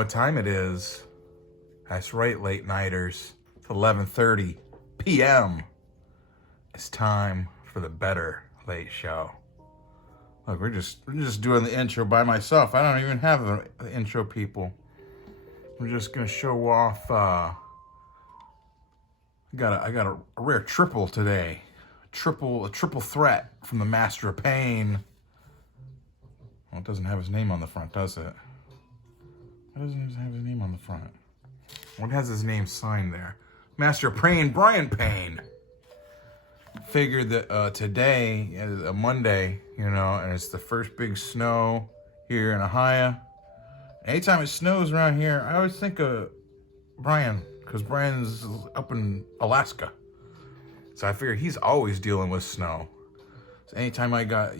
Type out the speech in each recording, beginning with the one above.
what time it is. That's right, late nighters. It's 11:30 p.m. It's time for the better late show. Look, we're just doing the intro by myself. I don't even have the intro people. We're just gonna show off. I got a rare triple today. A triple threat from the Master of Pain. Well, it doesn't have his name on the front, does it? Why doesn't it have his name on the front? What has his name signed there? Master of Pain, Brian Payne. Figured that today is a Monday, and it's the first big snow here in Ohio. Anytime it snows around here, I always think of Brian, because Brian's up in Alaska. So I figure he's always dealing with snow. So anytime I got,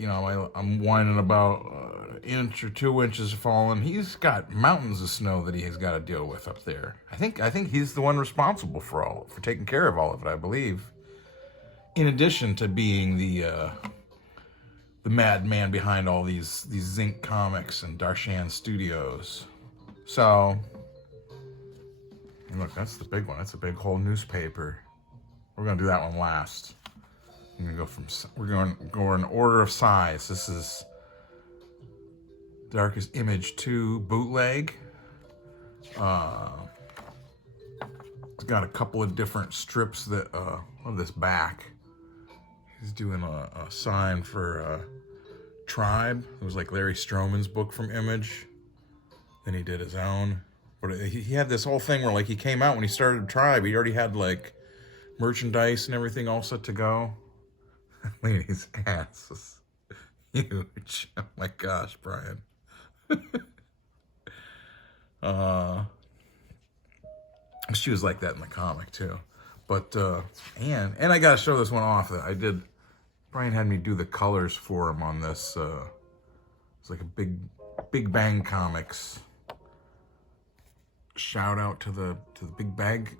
I'm whining about an inch or 2 inches falling, he's got mountains of snow that he has got to deal with up there. I think he's the one responsible for taking care of all of it, I believe. In addition to being the madman behind all these Zinc Comics and Darshan Studios. So, look, that's the big one. That's a big whole newspaper. We're gonna do that one last. We're going to go in order of size. This is Darkest Image 2 bootleg. It's got a couple of different strips that on this back. He's doing a sign for Tribe. It was like Larry Stroman's book from Image. Then he did his own. But he had this whole thing where, like, he came out when he started Tribe. He already had, like, merchandise and everything all set to go. Lady's ass is huge. Oh my gosh, Brian. She was like that in the comic too. But and I gotta show this one off that I did. Brian had me do the colors for him on this. It's like a Big Bang Comics. Shout out to the Big Bag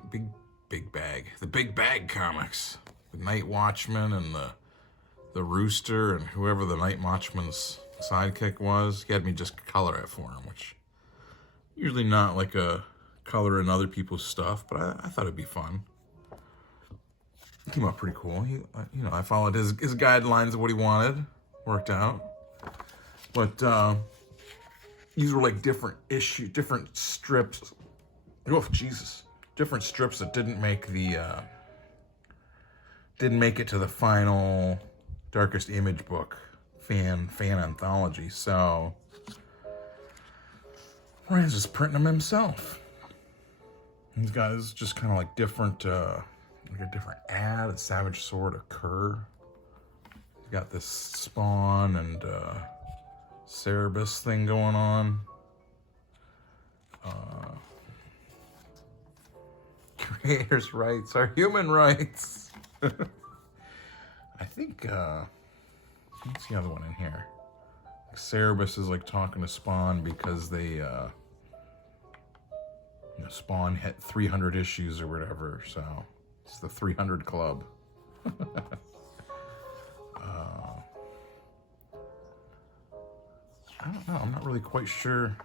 Comics. The Night Watchman and the Rooster and whoever the Night Watchman's sidekick was. He had me just color it for him, which usually not like a color in other people's stuff, but I thought it'd be fun. It came out pretty cool. I followed his guidelines of what he wanted. Worked out. But these were like different strips. Oh, Jesus. Different strips that didn't make it to the final Darkest Image book fan anthology. So Ryan's just printing them himself. He's got his just kind of like different, like a different ad, a Savage Sword, a Cur. He's got this Spawn and Cerebus thing going on. Creators' rights are human rights. I think, what's the other one in here? Cerebus is like talking to Spawn because they, Spawn hit 300 issues or whatever, so it's the 300 Club. I don't know, I'm not really quite sure.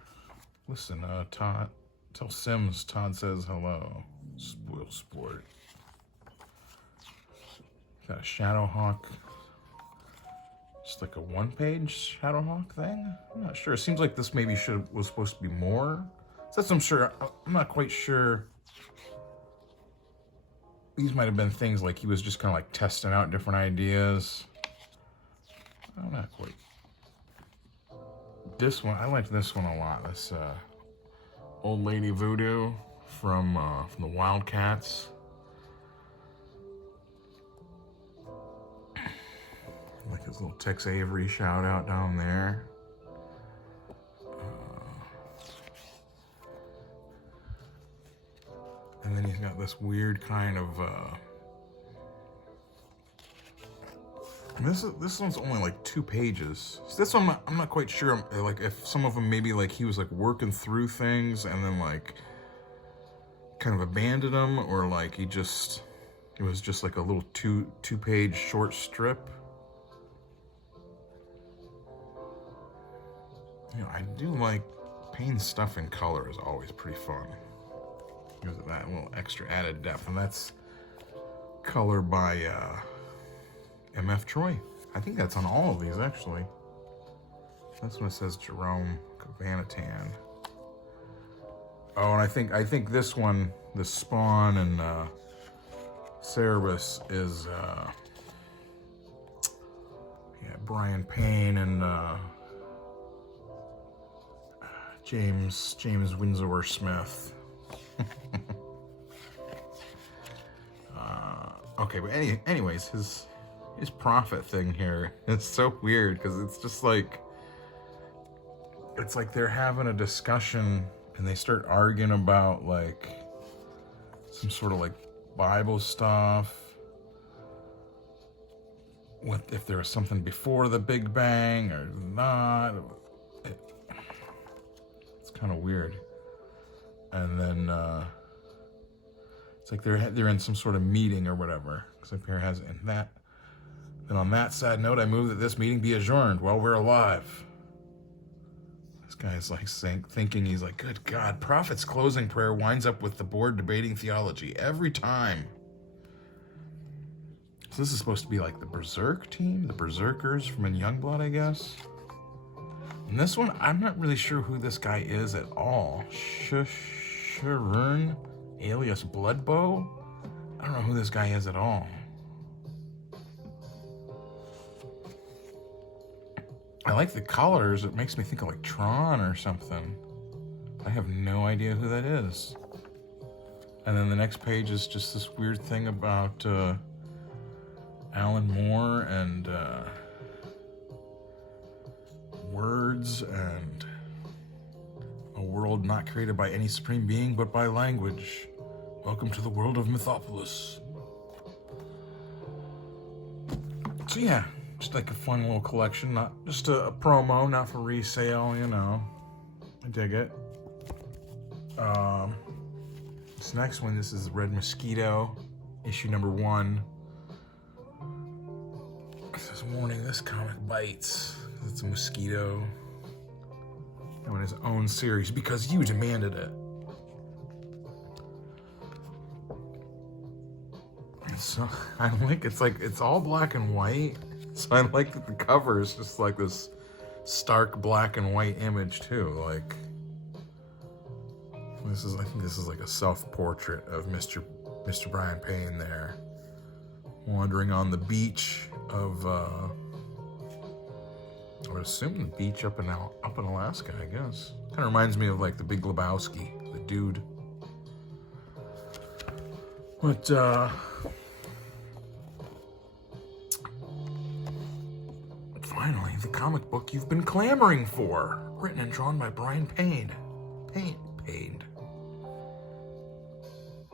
Listen, Todd, tell Sims Todd says hello. Spoil sport. Got a Shadowhawk. Just like a one-page Shadowhawk thing? I'm not sure. It seems like this maybe was supposed to be more. So that's, I'm not quite sure. These might have been things like he was just kind of like testing out different ideas. I'm not quite. This one, I like this one a lot. This Old Lady Voodoo from the Wildcats. Like his little Tex Avery shout out down there. And then he's got this weird kind of this one's only like 2 pages. So this one I'm not quite sure like if some of them maybe like he was like working through things and then like kind of abandoned them, or like it was just like a little two-page short strip. I do like Payne's stuff in color is always pretty fun. Gives it that little extra added depth, and that's color by M.F. Troy. I think that's on all of these, actually. That's when it says Jerome Cavanatan. Oh, and I think this one, the Spawn and Cerebus, is Brian Payne and James Winsor Smith. Okay, but anyways, his prophet thing here is so weird because it's just like, it's like they're having a discussion and they start arguing about like some sort of like Bible stuff. What if there was something before the Big Bang or not? It's kind of weird. And then it's like they're in some sort of meeting or whatever. Except here has it in that. Then on that sad note, I move that this meeting be adjourned while we're alive. This guy's like thinking, he's like, good God, Prophet's closing prayer winds up with the board debating theology every time. So this is supposed to be like the Berserk team, the Berserkers from In Youngblood, I guess. And this one, I'm not really sure who this guy is at all. Sharun, alias Bloodbow? I don't know who this guy is at all. I like the colors. It makes me think of like Tron or something. I have no idea who that is. And then the next page is just this weird thing about Alan Moore and words and a world not created by any supreme being but by language. Welcome to the world of Mythopolis. So yeah, just like a fun little collection, not just a promo, not for resale, you know. I dig it. This next one, this is Red Mosquito, issue number 1. It says, warning, this comic bites. It's a mosquito. Doing his own series because you demanded it. So I like, it's like, it's all black and white. So I like that the cover is just like this stark black and white image too. Like, this is, I think this is like a self-portrait of Mr. Brian Payne there, wandering on the beach of, I would assume the beach up in Alaska, I guess. Kind of reminds me of like the Big Lebowski, the dude. But finally, the comic book you've been clamoring for, written and drawn by Brian Payne. Payne.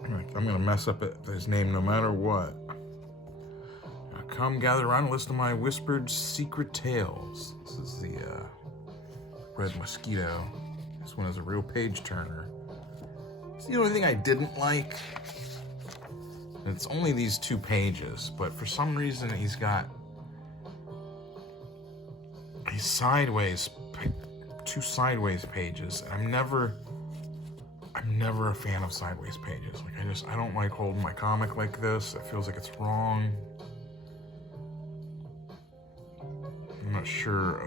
I'm gonna mess up his name no matter what. Now come gather around and listen to my whispered secret tales. This is the Red Mosquito. This one is a real page turner. It's the only thing I didn't like. It's only these 2 pages, but for some reason he's got these sideways, 2 sideways pages. I'm never a fan of sideways pages. Like I don't like holding my comic like this. It feels like it's wrong. I'm not sure.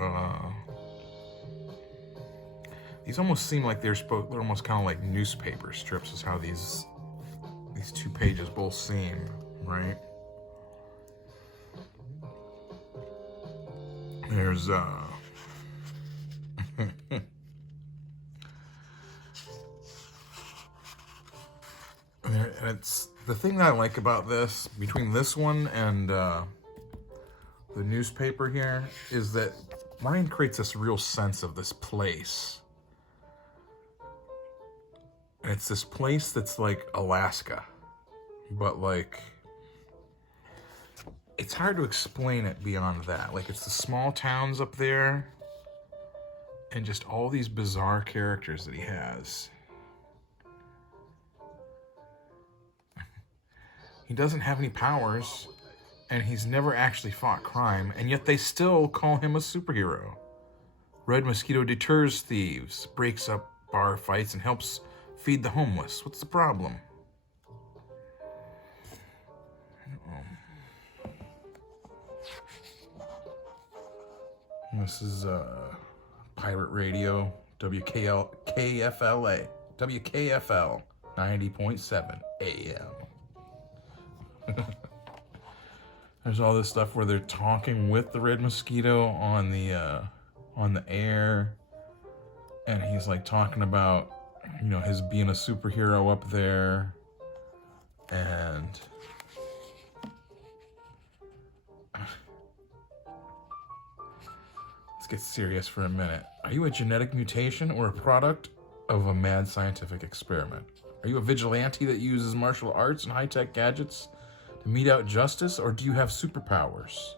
These almost seem like they're almost kind of like newspaper strips is how these 2 pages both seem, right? There's and it's the thing that I like about this, between this one and the newspaper here, is that Brian creates this real sense of this place. And it's this place that's like Alaska, but like, it's hard to explain it beyond that. Like, it's the small towns up there and just all these bizarre characters that he has. He doesn't have any powers, and he's never actually fought crime, and yet they still call him a superhero. Red Mosquito deters thieves, breaks up bar fights, and helps feed the homeless. What's the problem? This is Pirate Radio, WKFL 90.7 AM. There's all this stuff where they're talking with the Red Mosquito on the air, and he's like talking about, you know, his being a superhero up there, and let's get serious for a minute. Are you a genetic mutation or a product of a mad scientific experiment? Are you a vigilante that uses martial arts and high-tech gadgets to mete out justice, or do you have superpowers?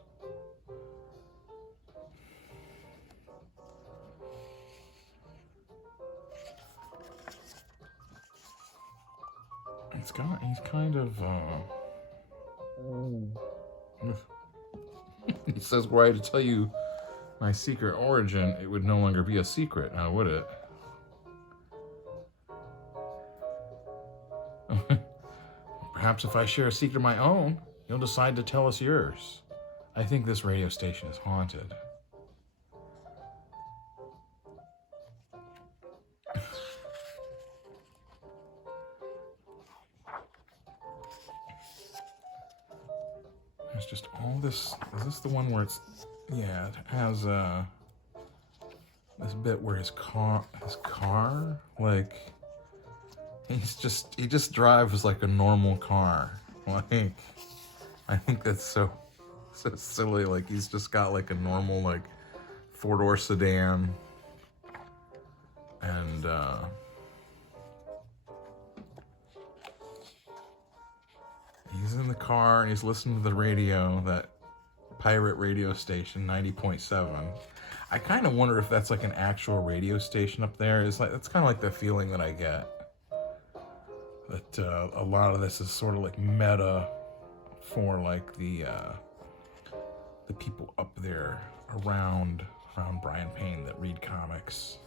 He's kind of, he says, were I to tell you my secret origin, it would no longer be a secret, now would it? Perhaps if I share a secret of my own, you'll decide to tell us yours. I think this radio station is haunted. There's just all this. Is this the one where it's, yeah, it has this bit where his car, like, he just drives like a normal car. Like, I think that's so silly. Like, he's just got like a normal, like, 4-door sedan, and he's in the car and he's listening to the radio, that pirate radio station, 90.7. I kind of wonder if that's like an actual radio station up there. It's like, it's kind of like the feeling that I get. That a lot of this is sort of like meta for like the people up there around Brian Payne that read comics.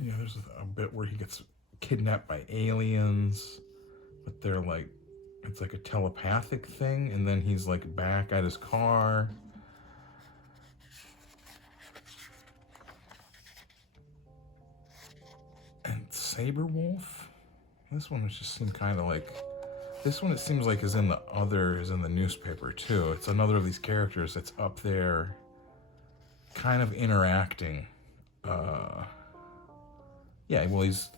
Yeah, there's a bit where he gets kidnapped by aliens, but they're like, it's like a telepathic thing, and then he's like back at his car. And Saberwolf, this one just seemed kind of like, this one it seems like is in the newspaper too. It's another of these characters that's up there kind of interacting. Yeah, well, he's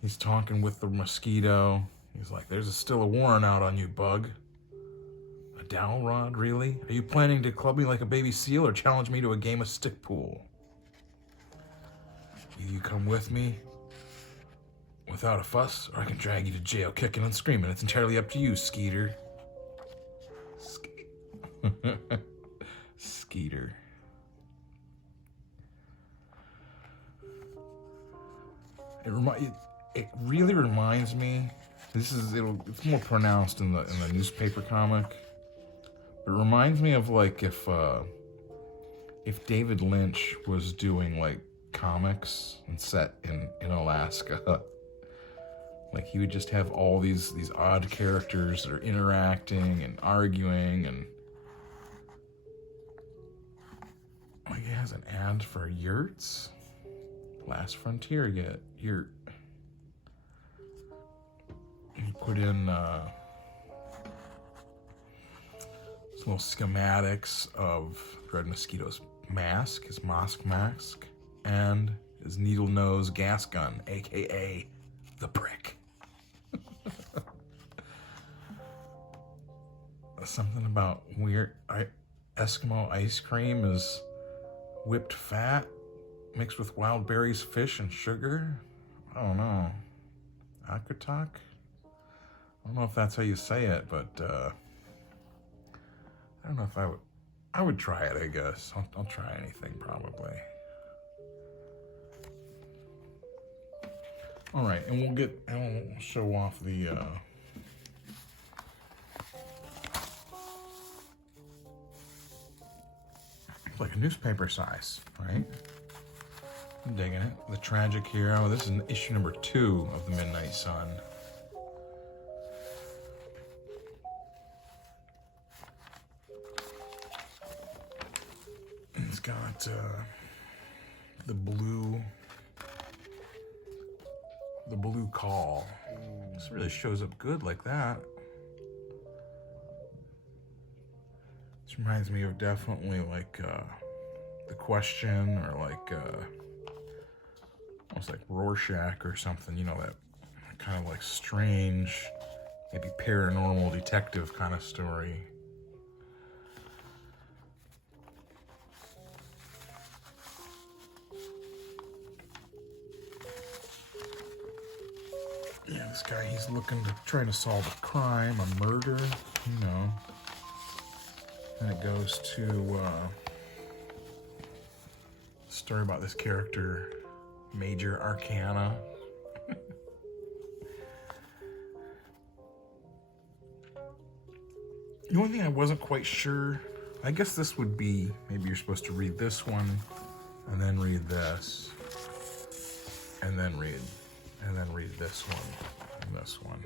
he's talking with the Mosquito. He's like, there's still a warrant out on you, bug. A dowel rod, really? Are you planning to club me like a baby seal or challenge me to a game of stick pool? Either you come with me without a fuss, or I can drag you to jail kicking and screaming. It's entirely up to you, Skeeter. Skeeter. It really reminds me. It's more pronounced in the newspaper comic. But it reminds me of like if David Lynch was doing like comics and set in Alaska. Like, he would just have all these odd characters that are interacting and arguing, and like, it has an ad for yurts. Last Frontier yurt. You put in some little schematics of Red Mosquito's mask, his Mosk mask, and his needle nose gas gun, aka the Brick. Something about weird Eskimo ice cream is whipped fat mixed with wild berries, fish, and sugar. I don't know. Akatak? I don't know if that's how you say it, but I don't know if I would try it, I guess. I'll try anything, probably. All right, and we'll show off the newspaper size, right? I'm digging it. The tragic hero. This is issue number 2 of the Midnight Sun. It's got the blue call. This really shows up good like that. This reminds me of definitely like The Question, or like almost like Rorschach or something, you know, that kind of like strange, maybe paranormal detective kind of story. Yeah, this guy, he's trying to solve a crime, a murder, you know. And it goes to a story about this character, Major Arcana. The only thing I wasn't quite sure, I guess this would be, maybe you're supposed to read this one, and then read this, and then read this one, and this one.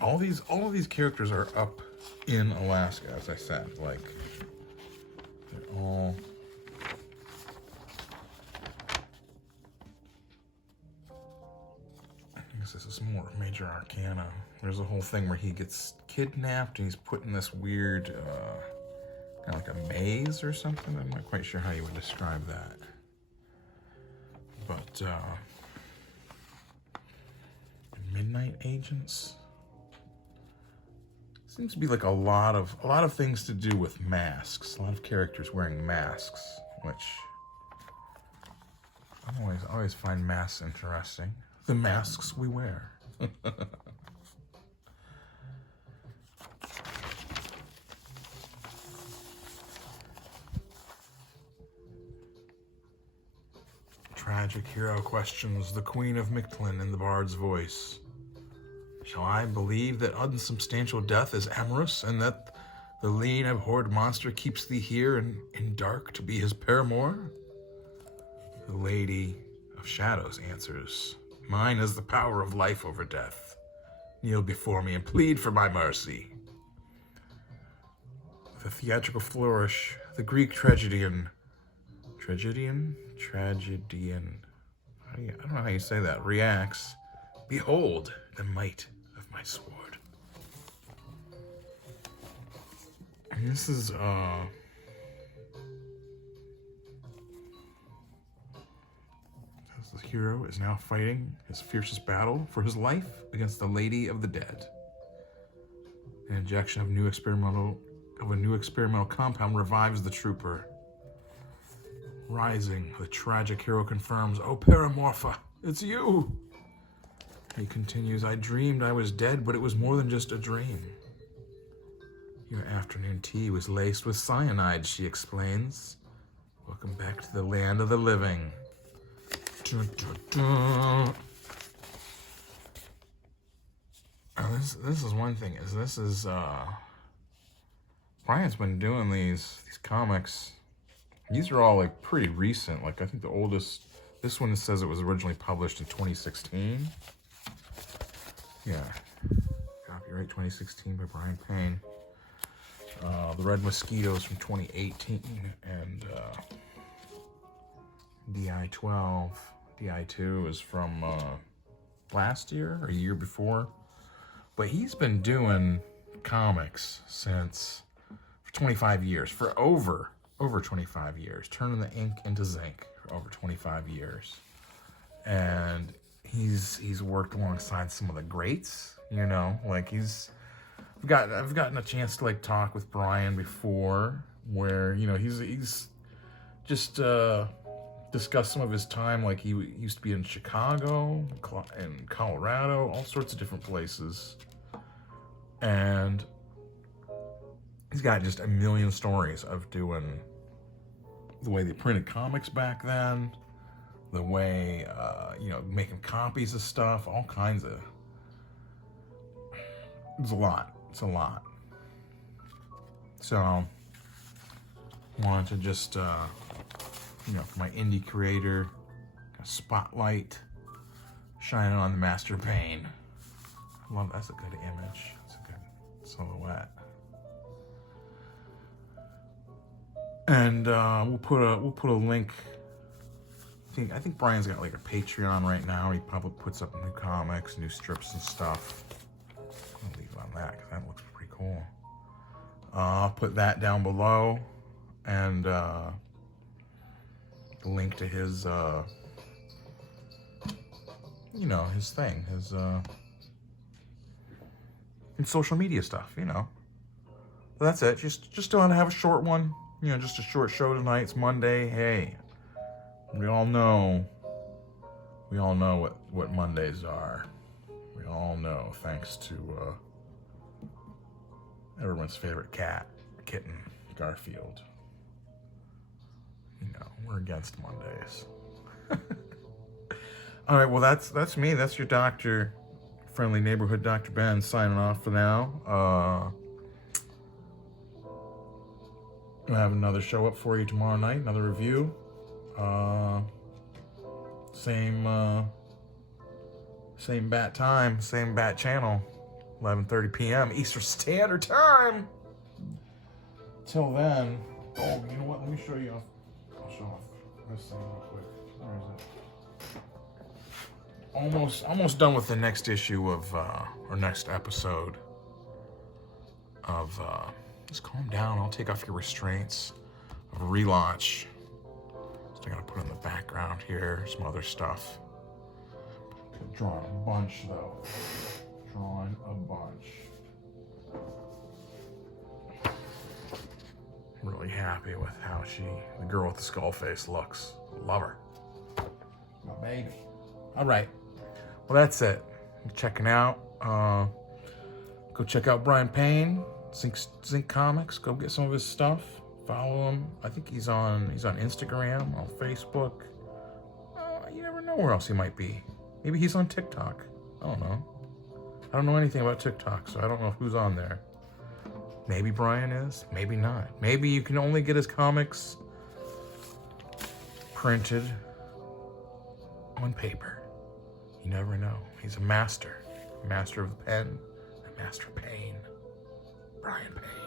All of these characters are up in Alaska, as I said. Like, they're all... I guess this is more Major Arcana. There's a whole thing where he gets kidnapped and he's put in this weird, kind of like a maze or something. I'm not quite sure how you would describe that. But, Midnight Agents? Seems to be like a lot of things to do with masks. A lot of characters wearing masks, which I always find masks interesting. The masks we wear. Tragic hero questions the Queen of Mictlan in the bard's voice. Shall I believe that unsubstantial death is amorous, and that the lean, abhorred monster keeps thee here in dark to be his paramour? The Lady of Shadows answers, mine is the power of life over death. Kneel before me and plead for my mercy. With a theatrical flourish, the Greek tragedian, I don't know how you say that, reacts, behold the might of my sword. And this is, the hero is now fighting his fiercest battle for his life against the Lady of the Dead. An injection of a new experimental compound revives the trooper. Rising, the tragic hero confirms, "Oh, Paramorpha, it's you!" He continues, "I dreamed I was dead, but it was more than just a dream. Your afternoon tea was laced with cyanide," she explains. "Welcome back to the land of the living." Dun, dun, dun. This is one thing, Brian's been doing these comics. These are all like pretty recent. Like I think the oldest, this one says it was originally published in 2016. Yeah, copyright 2016 by Brian Payne. The Red Mosquito is from 2018, and DI-12, DI-2 is from last year or a year before. But he's been doing comics for 25 years, for over 25 years, turning the ink into zinc for over 25 years. And he's worked alongside some of the greats, you know, like I've gotten a chance to like talk with Brian before, where, you know, he's just discussed some of his time, like he used to be in Chicago and Colorado, all sorts of different places. And he's got just a million stories of doing the way they printed comics back then, the way, you know, making copies of stuff, all kinds of... It's a lot. So, wanted to just, for my indie creator, a spotlight shining on the Master Payne. I love that's a good image. That's a good silhouette. And we'll put a link. I think Brian's got like a Patreon right now. He probably puts up new comics, new strips and stuff. I'll leave it on that because that looks pretty cool. I'll put that down below, and the link to his, his thing, his social media stuff. But that's it. Just want to have a short one. Just a short show tonight. It's Monday. Hey, we all know what Mondays are. We all know, thanks to everyone's favorite kitten, Garfield. We're against Mondays. All right, well, that's me. That's your doctor, friendly neighborhood Dr. Ben, signing off for now. I'll have another show up for you tomorrow night, another review. Same bat time, same bat channel, 11:30 p.m. Eastern Standard Time. Till then, oh, you know what? Let me show you. I'll show off this thing real quick. Where is it? Almost done with the next issue of, or next episode of, just calm down. I'll take off your restraints of Relaunch. Just I gotta put in the background here, some other stuff. Drawing a bunch though. Drawing a bunch. Really happy with how the girl with the skull face looks. Love her. My baby. All right. Well, that's it. I'm checking out. Go check out Brian Payne, Zinc Comics. Go get some of his stuff. Follow him. I think he's on Instagram, on Facebook. You never know where else he might be. Maybe he's on TikTok. I don't know. I don't know anything about TikTok, so I don't know who's on there. Maybe Brian is, maybe not. Maybe you can only get his comics printed on paper. You never know. He's a master of the pen, a master of Payne. Brian Payne.